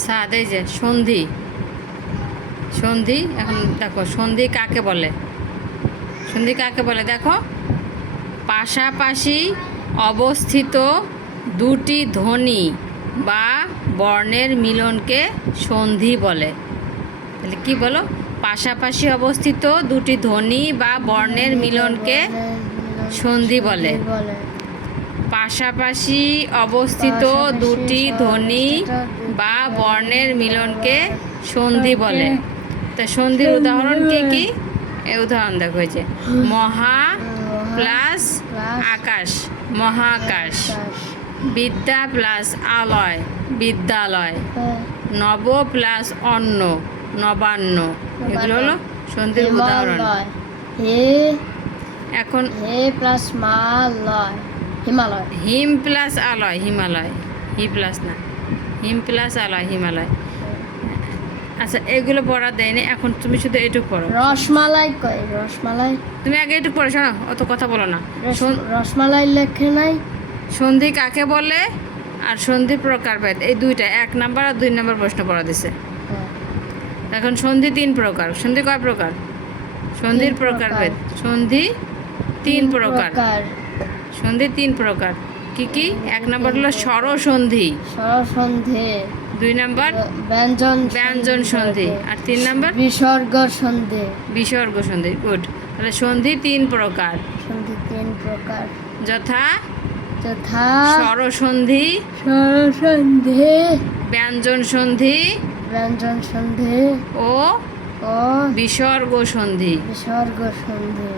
সাদ, এই যে সন্ধি। সন্ধি, এখন দেখো সন্ধি কাকে বলে? সন্ধি কাকে বলে দেখো, পাশাপাশি অবস্থিত দুটি ধ্বনি বা বর্ণের মিলনকে সন্ধি বলে। তাহলে কি বলো? পাশাপাশি অবস্থিত দুটি ধ্বনি বা বর্ণের মিলনকে সন্ধি বলে। পাশাপাশি অবস্থিত দুটি ধ্বনি বা বর্ণের মিলনকে সন্ধি বলে। তা সন্ধির উদাহরণ কি কি? এই উদাহরণ দেখো, এই যে মহা প্লাস আকাশ, মহাকাশ। বিদ্যা প্লাস আলয়, বিদ্যালয়। নব প্লাস অন্ন, নবান্ন। এগুলো হলো সন্ধির উদাহরণ। এখন হে প্লাস মালয়, হিমালয়। হিম প্লাস আলয়, হিমালয়। হি প্লাস না, হিম প্লাস আলয়, হিমালয়। আচ্ছা, এগুলো পড়া দেয়নি, এখন তুমি শুধু এটুকু পড়ো। রসমালাই কই? রসমালাই তুমি আগে এটুকু পড়ো, শোনো, অত কথা বলো না। রসমালাই লেখে নাই। সন্ধি কাকে বলে আর সন্ধির প্রকারভেদ, এই দুইটা 1 নাম্বার আর 2 নাম্বার প্রশ্ন পড়া দিছে। এখন সন্ধি 3 প্রকার। সন্ধি কয় প্রকার? সন্ধির প্রকারভেদ। সন্ধি 3 প্রকার। সন্ধি 3 প্রকার। কি কি? 1 নাম্বার হলো স্বরসন্ধি, স্বরসন্ধি। 2 নাম্বার ব্যঞ্জন সন্ধি, আর 3 নাম্বার বিসর্গ সন্ধি। বিসর্গ সন্ধি। গুড। তাহলে সন্ধি 3 প্রকার। সন্ধি 3 প্রকার। যথা যথা স্বরসন্ধি, স্বরসন্ধি, ব্যঞ্জন সন্ধি ব্যঞ্জন সন্ধি ও ও বিসর্গ সন্ধি। বিসর্গ সন্ধি।